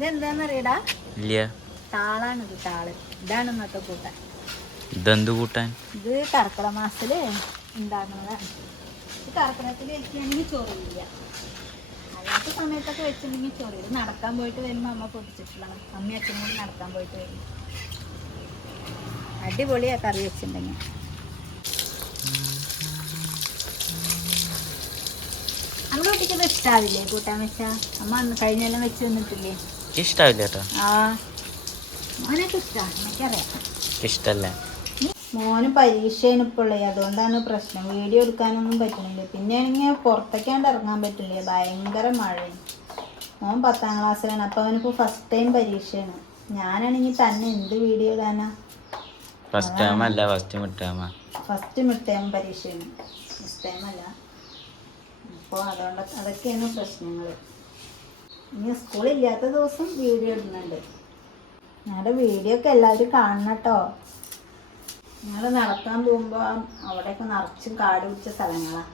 ഇതെന്താന്നറിയടാ? ഇല്ല. താളാണിത്, താള്. ഇതാണ് ഇന്നത്തെ കൂട്ടാൻ. ഇതെന്ത് കൂട്ടാൻ? ഇത് കർക്കിടക മാസത്തില് ഉണ്ടാക്കുന്നതാണ്. ഇത് കർക്കിടകത്തിൽ വെക്കുകയാണെങ്കിൽ ചൊറിയില്ല, അല്ലാത്ത സമയത്തൊക്കെ വെച്ചിട്ടുണ്ടെങ്കിൽ ചൊറിയില്ല. നടക്കാൻ പോയിട്ട് വരുമ്പോൾ അമ്മ പൊടിച്ചിട്ടുള്ളതാണ്. അമ്മയും അച്ഛനും കൂടി നടക്കാൻ പോയിട്ട് വരും. അടിപൊളിയാ കറി വെച്ചിട്ടുണ്ടെങ്കിൽ. അമ്മ കുട്ടിക്കത് ഇഷ്ടാവില്ലേ കൂട്ടാൻ വെച്ചാ? അമ്മ കഴിഞ്ഞെല്ലാം വെച്ച് തന്നിട്ടില്ലേ? ഇഷ്ടാവില്ല കേട്ടോ. ആ, മോനൊക്കെ ഇഷ്ടമാണ്, എനിക്കറിയാം. ഇഷ്ടല്ല. മോന് പരീക്ഷയാണ് ഇപ്പോൾ, അതുകൊണ്ടാണ് പ്രശ്നം. വീഡിയോ എടുക്കാനൊന്നും പറ്റുന്നില്ല. പിന്നെ ആണെങ്കിൽ പുറത്തേക്കാണ്ട് ഇറങ്ങാൻ പറ്റില്ല, ഭയങ്കര മഴയും. മോൻ 10ാം ക്ലാസ്സിലാണ്, അപ്പോൾ അവനിപ്പോൾ ഫസ്റ്റ് ടൈം പരീക്ഷയാണ്. ഞാനാണെങ്കിൽ തന്നെ എന്ത് വീഡിയോ ഇടാനാ? ഫസ്റ്റ് ടൈം അല്ല, ഫസ്റ്റ് മിഡ് ടൈം പരീക്ഷയാണ്, ഫസ്റ്റ് ടൈം അല്ല. അപ്പോൾ അതുകൊണ്ട് അതൊക്കെയാണ് പ്രശ്നങ്ങൾ. ഇനി സ്കൂളില്ലാത്ത ദിവസം വീഡിയോ ഇടുന്നുണ്ട്. ഞങ്ങളുടെ വീഡിയോ ഒക്കെ എല്ലാവരും കാണണം കേട്ടോ. ഞങ്ങൾ നടക്കാൻ പോകുമ്പോൾ അവിടെയൊക്കെ നിറച്ചും കാട് പിടിച്ച സ്ഥലങ്ങളാണ്.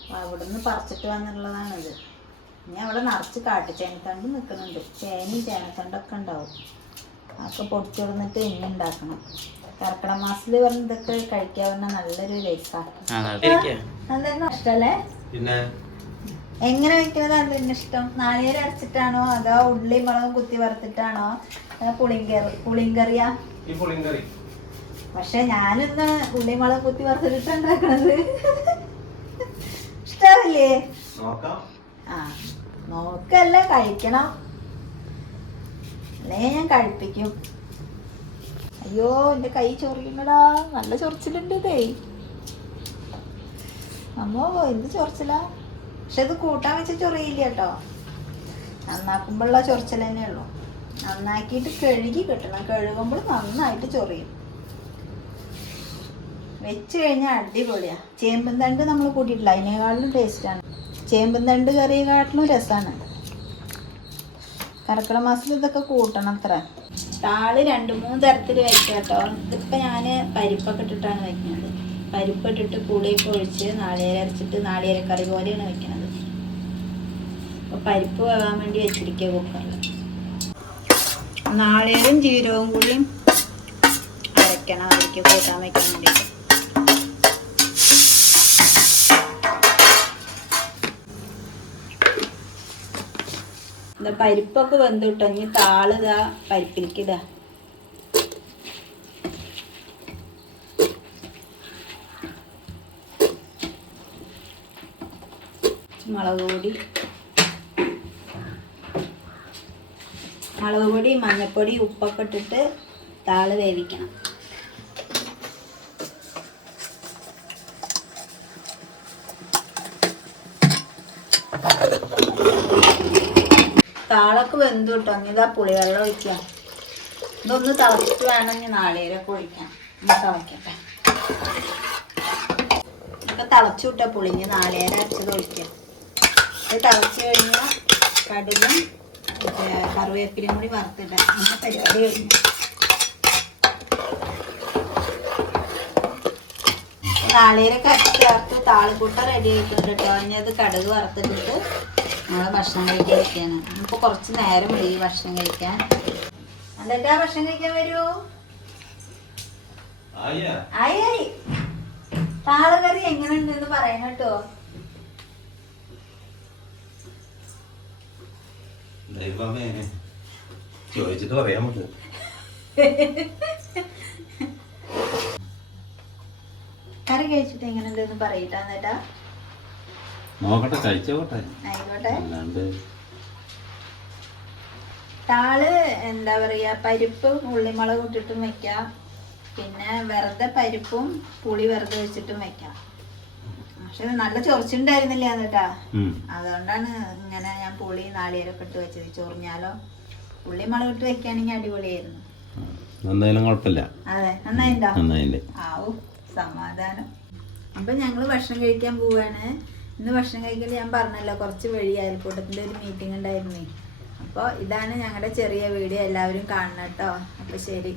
അപ്പോൾ അവിടെ നിന്ന് പറിച്ചിട്ട് വന്നുള്ളതാണിത്. ഇനി അവിടെ നിറച്ച് കാട്ടുചേനത്തണ്ട് നിൽക്കുന്നുണ്ട്. ചേനയും ചേനത്തണ്ടൊക്കെ ഉണ്ടാവും. അതൊക്കെ പൊടിച്ചുകൊടുന്നിട്ട് ഇനി ഉണ്ടാക്കണം. കർക്കിടക മാസത്തിൽ പറഞ്ഞ ഇതൊക്കെ കഴിക്കാൻ പറഞ്ഞാൽ നല്ലൊരു രസമാണ്. അതെന്താ ഇഷ്ടമല്ലേ? എങ്ങനെ വെക്കുന്നതാണ് പിന്നെ ഇഷ്ടം? നാളികേരം അരച്ചിട്ടാണോ അതോ ഉള്ളി മുളകും കുത്തി വറുത്തിട്ടാണോ? പുളിങ്കറിയാ? പക്ഷെ ഞാനിന്ന് ഉള്ളി മുളക് കുത്തി വറുത്തിട്ടാ ഉണ്ടാക്കണത്. ഇഷ്ടമല്ലേ? ആ, നോക്കല്ല, കഴിക്കണം, അല്ലേ ഞാൻ കഴിപ്പിക്കും. അയ്യോ, എൻ്റെ കൈ ചൊറിയുന്നടാ, നല്ല ചൊറിച്ചിലുണ്ട് ഇതേ. അമ്മോ, എന്ത് ചൊറിച്ചിലാ! പക്ഷെ ഇത് കൂട്ടാൻ വെച്ച് ചൊറിയില്ല കേട്ടോ. നന്നാക്കുമ്പോഴുള്ള ചൊറിച്ചിൽ തന്നെ ഉള്ളൂ. നന്നാക്കിയിട്ട് കഴുകി കിട്ടണം. കഴുകുമ്പോൾ നന്നായിട്ട് ചൊറിയും. വെച്ച് കഴിഞ്ഞാൽ അടിപൊളിയാണ്. ചേമ്പും തണ്ട് നമ്മൾ കൂട്ടിയിട്ടില്ല, അതിനേക്കാളും ടേസ്റ്റാണ്. ചേമ്പും തണ്ട് കറിയെക്കാട്ടിലും രസമാണ്. കർക്കിടക മാസത്തിൽ ഇതൊക്കെ കൂട്ടണം അത്ര. താള് 2-3 തരത്തിൽ വയ്ക്കുക കേട്ടോ. ഇതിപ്പോൾ ഞാൻ പരിപ്പൊക്കെ ഇട്ടിട്ടാണ് വയ്ക്കുന്നത്. പരിപ്പ് ഇട്ടിട്ട് പുളിയൊക്കെ ഒഴിച്ച് നാളികേരം അരച്ചിട്ട് നാളികേരക്കറി പോലെയാണ് വെക്കുന്നത്. അപ്പോൾ പരിപ്പ് വേകാൻ വേണ്ടി വെച്ചിരിക്കുക കുക്കറിൽ. നാളികേരം ജീരകവും കൂടിയും അരയ്ക്കണം അതിലേക്ക് കൂട്ടാൻ വയ്ക്കാൻ വേണ്ടിയിട്ട്. എന്താ പരിപ്പൊക്കെ വെന്തിട്ടോ. ഇനി താളിതാ പരിപ്പിലേക്ക് ഇടുക. മുളക് പൊടി മഞ്ഞൾപ്പൊടി ഉപ്പൊക്കെ ഇട്ടിട്ട് താള് വേവിക്കണം. താളൊക്കെ വെന്തു കിട്ടും. ഇതാ പുളിവെള്ളം ഒഴിക്കാം. ഇതൊന്ന് തിളച്ചിട്ട് വേണമെങ്കിൽ നാളികേരമൊക്കെ ഒഴിക്കാം. തിളക്കട്ടെ. ഇതൊക്കെ തിളച്ചു വിട്ടാൽ പുളിഞ്ഞ് നാളികേരം അരച്ചത് ഒഴിക്കാം. ഇത് തിളച്ച് കഴിഞ്ഞാൽ കടുകും കറിവേപ്പിലയും കൂടി വറുത്തിടാം. അങ്ങനെ പരിപാടി കഴിഞ്ഞു. നാളികേരമൊക്കെ അരച്ച് ചേർത്ത് താളിക്കൂട്ട റെഡി ആയിട്ടുണ്ട് കേട്ടോ. ഇനി അത് കടുക് വറുത്തിട്ടിട്ട് നമ്മൾ ഭക്ഷണം കഴിക്കാൻ ഇരിക്കുകയാണ്. ഇപ്പോൾ കുറച്ച് നേരം മതി ഭക്ഷണം കഴിക്കാൻ. എന്നിട്ടാ ഭക്ഷണം കഴിക്കാൻ വരൂ. ആയി താളുകറി എങ്ങനെയുണ്ട് എന്ന് പറയണം കേട്ടോ. ചോദിച്ചിട്ട് പറയാൻ പറ്റും. കറി കഴിച്ചിട്ട് എങ്ങനെയുണ്ട് എന്ന് പറയട്ടാ. എന്നിട്ടാ നോക്കട്ടെ, കഴിച്ചോട്ടെ. ആയിക്കോട്ടെ. അല്ലാണ്ട് താള് എന്താ പറയാ, പരിപ്പും ഉള്ളിമുളക് ഇട്ടിട്ടും വെക്കാം. പിന്നെ വെറുതെ പരിപ്പും പുളി വെറുതെ വെച്ചിട്ടും വെക്കാം. പക്ഷെ നല്ല ചൊറിച്ചുണ്ടായിരുന്നില്ല എന്നിട്ടാ. അതുകൊണ്ടാണ് ഇങ്ങനെ ഞാൻ പുളി നാളികേരമൊക്കെ ഇട്ട് വെച്ചത്. ചൊറിഞ്ഞാലോ ഉള്ളിമുളക് ഇട്ട് വെക്കുകയാണെങ്കിൽ അടിപൊളിയായിരുന്നു. എന്തായാലും കുഴപ്പമില്ല. അതെ, നന്നായിണ്ടോ? നന്നായില്ലേ? ആവൂ, സമാധാനം. അപ്പൊ ഞങ്ങള് ഭക്ഷണം കഴിക്കാൻ പോവാണ്. ഇന്ന് ഭക്ഷണം കഴിക്കൽ ഞാൻ പറഞ്ഞല്ലോ, കുറച്ച് വഴി അയൽക്കൂട്ടത്തിൻ്റെ ഒരു മീറ്റിംഗ് ഉണ്ടായിരുന്നേ. അപ്പോൾ ഇതാണ് ഞങ്ങളുടെ ചെറിയ വീഡിയോ. എല്ലാവരും കാണണം കേട്ടോ. അപ്പോൾ ശരി.